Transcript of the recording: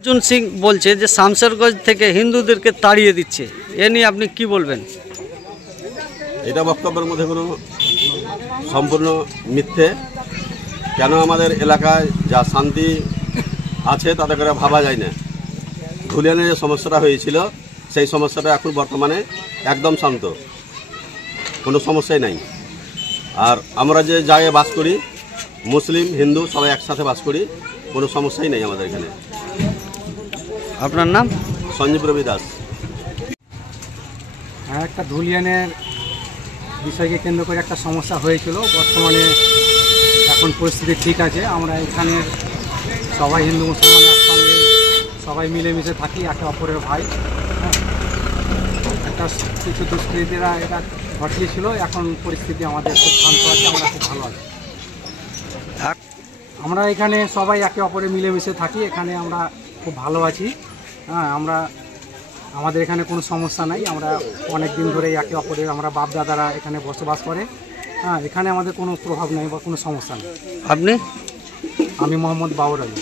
অর্জুন সিং বলছে যে শামশেরগঞ্জ থেকে হিন্দুদেরকে তাড়িয়ে দিচ্ছে, এ নিয়ে আপনি কি বলবেন? এটা বক্তব্যের মধ্যে কোনো সম্পূর্ণ মিথ্যে। কেন আমাদের এলাকায় যা শান্তি আছে তাতে করে ভাবা যায় না। ধুলিয়ানে যে সমস্যাটা হয়েছিল সেই সমস্যাটা এখন বর্তমানে একদম শান্ত, কোনো সমস্যাই নাই। আর আমরা যে জায়গায় বাস করি, মুসলিম হিন্দু সবাই একসাথে বাস করি, কোনো সমস্যাই নেই আমাদের এখানে। আপনার নাম? সঞ্জীব রবি দাস। হ্যাঁ, একটা ধুলিয়ানের বিষয়কে কেন্দ্র করে একটা সমস্যা হয়েছিল। বর্তমানে এখন পরিস্থিতি ঠিক আছে। আমরা এখানের সবাই হিন্দু মুসলমান একসঙ্গে সবাই মিলেমিশে থাকি, একে অপরের ভাই। একটা কিছু দুষ্কৃতীরা এটা ঘটিয়েছিল, এখন পরিস্থিতি আমাদের খুব শান্ত আছে, আমরা খুব ভালো আছি। আমরা এখানে সবাই একে অপরে মিলেমিশে থাকি, এখানে আমরা খুব ভালো আছি। হ্যাঁ, আমাদের এখানে কোনো সমস্যা নাই। আমরা অনেক দিন ধরেই একে অপরের আমরা বাপ দাদারা এখানে বসবাস করে। হ্যাঁ, এখানে আমাদের কোনো প্রভাব নেই বা কোনো সমস্যা নেই। আপনি? আমি মোহাম্মদ বাবর আলী।